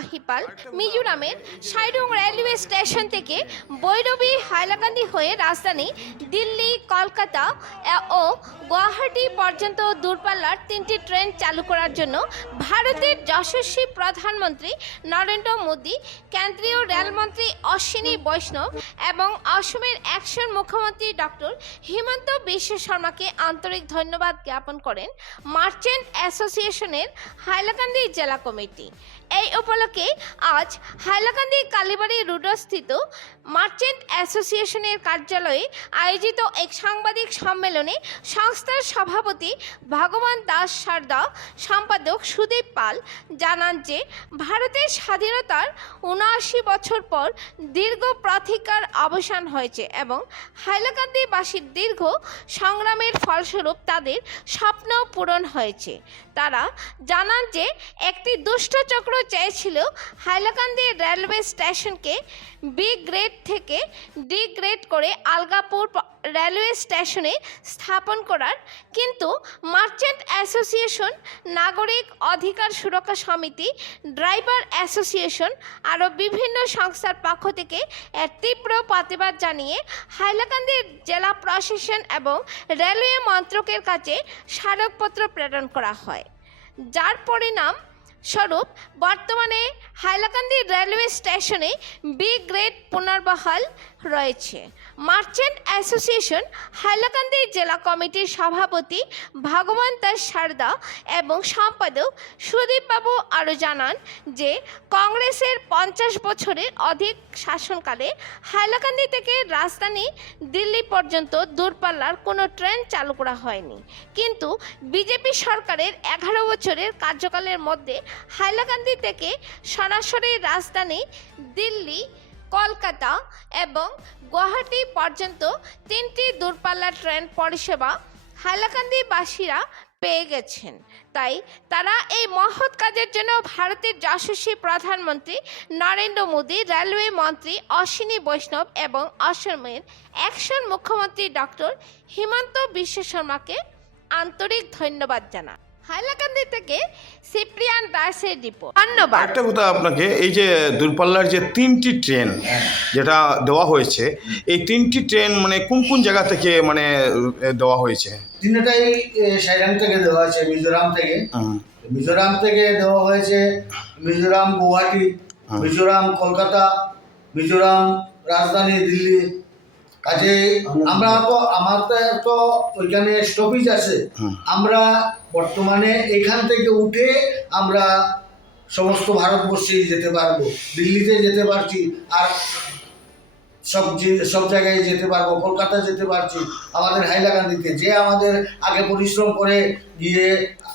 মাহিপাল মিজোরামের সাইডং railway station থেকে বৈরবী হাইলাকান্দি হয়ে রাজধানী দিল্লি, কলকাতা ও গুয়াহাটি পর্যন্ত দূরপাল্লার তিনটি ট্রেন চালু করার জন্য ভারতের যশস্বী প্রধানমন্ত্রী নরেন্দ্র মোদী, কেন্দ্রীয় রেলমন্ত্রী অশ্বিনী বৈষ্ণব এবং অসমের অ্যাকশন মুখ্যমন্ত্রী ডক্টর হিমন্ত বিশ্ব শর্মাকে আন্তরিক ধন্যবাদ জ্ঞাপন করেন মার্চেন্ট অ্যাসোসিয়েশনের হাইলাকান্দি জেলা কমিটি। এই উপলক্ষে আজ হাইলাকান্দি কালীবাড়ি রুডস্থিত মার্চেন্ট অ্যাসোসিয়েশনের কার্যালয়ে আয়োজিত এক সাংবাদিক সম্মেলনে সংস্থার সভাপতি ভগবান দাস সারদা, সম্পাদক সুদীপ পাল জানান যে, ভারতের স্বাধীনতার উনআশি বছর পর দীর্ঘ প্রাথিকার অবসান হয়েছে এবং হাইলাকান্দিবাসীর দীর্ঘ সংগ্রামের ফলস্বরূপ তাদের স্বপ্ন পূরণ হয়েছে। তারা জানান যে, একটি দুষ্ট চক্র চেয়েছিল হাইলাকান্দি রেলওয়ে স্টেশনকে বি গ্রেড থেকে ডি গ্রেড করে আলগাপুর রেলওয়ে স্টেশনে স্থাপন করার। কিন্তু মার্চেন্ট অ্যাসোসিয়েশন, নাগরিক অধিকার সুরক্ষা সমিতি, ড্রাইভার অ্যাসোসিয়েশন আরও বিভিন্ন সংস্থার পক্ষ থেকে এর তীব্র প্রতিবাদ জানিয়ে হাইলাকান্দি জেলা প্রশাসন এবং রেলওয়ে মন্ত্রকের কাছে স্মারকপত্র প্রেরণ করা হয়। যার পরিণাম স্বরূপ, বর্তমানে হাইলাকান্দি রেলওয়ে স্টেশনে বি গ্রেড পুনর্বহাল রয়েছে। মার্চেন্ট অ্যাসোসিয়েশন, হাইলাকান্দি জেলা কমিটির সভাপতি ভগবান দাস সারদা এবং সম্পাদক সুদীপবাবু আরও জানান যে, কংগ্রেসের পঞ্চাশ বছরের অধিক শাসনকালে হাইলাকান্দি থেকে রাজধানী দিল্লি পর্যন্ত দূরপাল্লার কোনো ট্রেন চালু করা হয়নি। কিন্তু বিজেপি সরকারের এগারো বছরের কার্যকালের মধ্যে হাইলাকান্দি থেকে সরাসরি রাজধানী দিল্লি, কলকাতা এবং গুয়াহাটি পর্যন্ত তিনটি দূরপাল্লার ট্রেন পরিষেবা হাইলাকান্দিবাসীরা পেয়ে গেছেন। তাই তারা এই মহৎ কাজের জন্য ভারতের যশস্বী প্রধানমন্ত্রী নরেন্দ্র মোদী, রেলওয়ে মন্ত্রী অশ্বিনী বৈষ্ণব এবং অসমের অ্যাকশন মুখ্যমন্ত্রী ডক্টর হিমন্ত বিশ্ব শর্মাকে আন্তরিক ধন্যবাদ জানান হাইলাকান্দি থেকে সিপ্রিয়ান দাসের রিপোর্ট ধন্যবাদ। একটা কথা আপনাকে এই যে দূরপাল্লার যে তিনটি ট্রেন যেটা দেওয়া হয়েছে এই তিনটি ট্রেন মানে কোন কোন জায়গা থেকে মানে দেওয়া হয়েছে? তিনটাই সাইরান থেকে দেওয়া হয়েছে মিজোরাম থেকে। মিজোরাম থেকে দেওয়া হয়েছে মিজোরাম গুয়াহাটি মিজোরাম কলকাতা মিজোরাম রাজধানী দিল্লি। কাজে আমরা তো আমাদের তো ওইখানে স্টপেজ আছে। আমরা বর্তমানে এখান থেকে উঠে আমরা সমস্ত ভারতবর্ষে যেতে পারব দিল্লিতে যেতে পারছি আর সব যে- সব জায়গায় যেতে পারব কলকাতা যেতে পারছি আমাদের হাইলাকান্দিতে। যে আমাদের আগে পরিশ্রম করে গিয়ে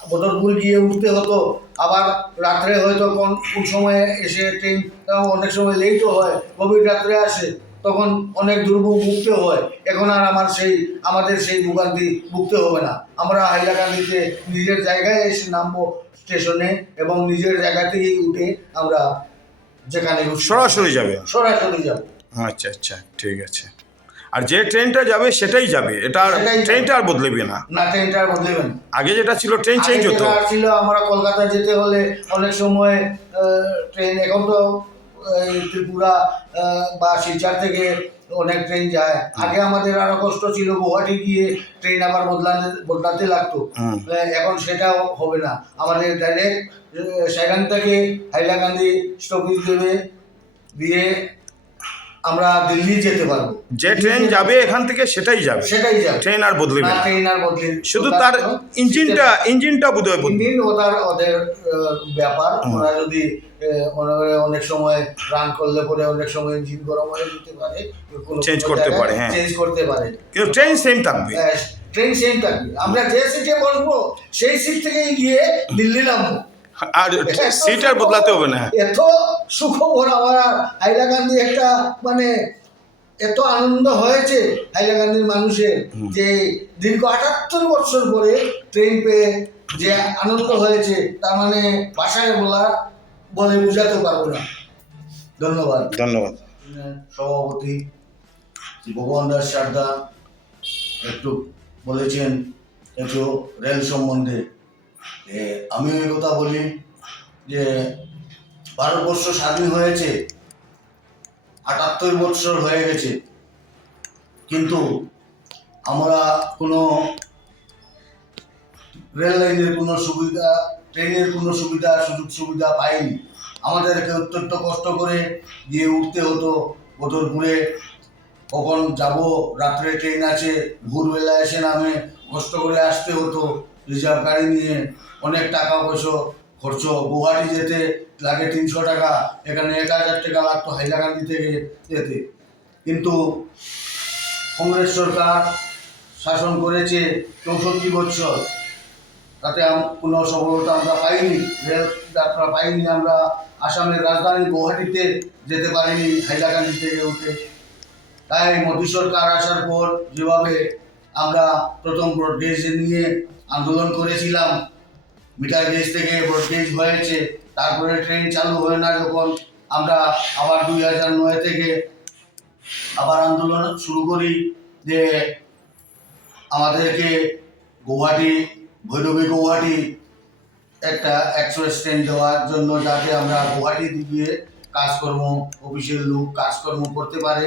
বদরপুর গিয়ে উঠতে হতো আবার রাত্রে হয়তো কোন কোন সময়ে এসে ট্রেন অনেক সময় লেটও হয় গভীর রাত্রে আসে। তখন অনেক দুর্ভোগ ভুগতে হয়। এখন আর আমার সেই আমাদের সেই ভোগান্তি ভুগতে হবে না। আমরা হাইলাকান্দিতে নিজের জায়গায় এসে নামবো স্টেশনে এবং নিজের জায়গা থেকেই উঠে আমরা যেখানে সরাসরি যাবে? সরাসরি যাব। আচ্ছা আচ্ছা ঠিক আছে। আর যে ট্রেনটা যাবে সেটাই যাবে? এটা ট্রেনটা আর বদলেবে না? না ট্রেনটা আর বদলেবে না। আগে যেটা ছিল ট্রেন চেঞ্জ হতো? ছিল আমরা কলকাতা যেতে হলে অনেক সময় ট্রেন এখন তো ত্রিপুরা বা শিলচর থেকে অনেক ট্রেন যায়। আগে আমাদের আরও কষ্ট ছিল গুয়াহাটি গিয়ে ট্রেন আবার বদলাতে বদলাতে লাগতো। এখন সেটাও হবে না। আমাদের ডাইরেক্ট সেখান থেকে হাইলাকান্দি স্টপেজ দেবে দিয়ে আমরা দিল্লি যেতে পারব। যে ট্রেন যাবে এখান থেকে সেটাই যাবে। সেটাই যাবে। ট্রেন আর বদলেবে না। ট্রেন আর বদলে শুধু তার ইঞ্জিনটা ইঞ্জিনটা বোধহয় বদলে ইঞ্জিন ওটার ওদের ব্যাপার। ওরা যদি অনেক সময় রান করলে পরে অনেক সময় ইঞ্জিন গরম হয়ে যেতে পারে। কোনো করতে পারে, হ্যাঁ। চেঞ্জ করতে পারে। কিন্তু ট্রেন সেম থাকবে। ট্রেন সেম থাকবে। আমরা যে সিটে বসবো সেই সিট থেকেই গিয়ে দিল্লি নামবো। আর সিট আর বদলাতে হবে না। এত সুখবর আমার হাইলাকান্দি একটা মানে এত আনন্দ হয়েছে হাইলাকান্দির মানুষের যে দীর্ঘ আটাত্তর বছর পরে ট্রেন পেয়ে যে আনন্দ হয়েছে তার মানে বাসায় বলা বলে বুঝাতে পারব না। ধন্যবাদ। ধন্যবাদ। সভাপতি ভগবান দাস সারদা একটু বলেছেন একটু রেল সম্বন্ধে। এ, আমিও এই কথা বলি যে ভারতবর্ষ স্বাধীন হয়েছে আটাত্তর বৎসর হয়ে গেছে। কিন্তু আমরা কোনো রেল লাইনের কোনো সুবিধা ট্রেনের কোনো সুবিধা, সুযোগ সুবিধা পাইনি। আমাদেরকে অত্যন্ত কষ্ট করে গিয়ে উঠতে হতো বদরপুরে কখন যাব? রাত্রে ট্রেন আছে, ভোরবেলা এসে নামে কষ্ট করে আসতে হতো। রিজার্ভ গাড়ি নিয়ে অনেক টাকা পয়সা খরচ। গুয়াহাটি যেতে লাগে তিনশো টাকা, এখানে এক হাজার টাকা লাগতো হাইলাকান্দি থেকে যেতে। কিন্তু কংগ্রেস সরকার শাসন করেছে চৌষট্টি বছর। তাতে কোনো সফলতা আমরা পাইনি। রেল যাত্রা পাইনি আমরা। আসামের রাজধানী গুয়াহাটিতে যেতে পারিনি হাইলাকান্দি থেকে উঠে। তাই মোদী সরকার আসার পর যেভাবে আমরা প্রথম ব্রডগেজ নিয়ে আন্দোলন করেছিলাম, মিটার গেজ থেকে ব্রডগেজ হয়েছে, তারপরে ট্রেন চালু হয় না যখন, আমরা আবার দুই হাজার নয় থেকে আবার আন্দোলন শুরু করি যে আমাদেরকে গৌহাটি ভৈরবী গৌহাটি একটা এক্সপ্রেস ট্রেন দেওয়ার জন্য যাতে আমরা গৌহাটি দিয়ে কাজকর্ম অফিসের লোক কাজকর্ম করতে পারে।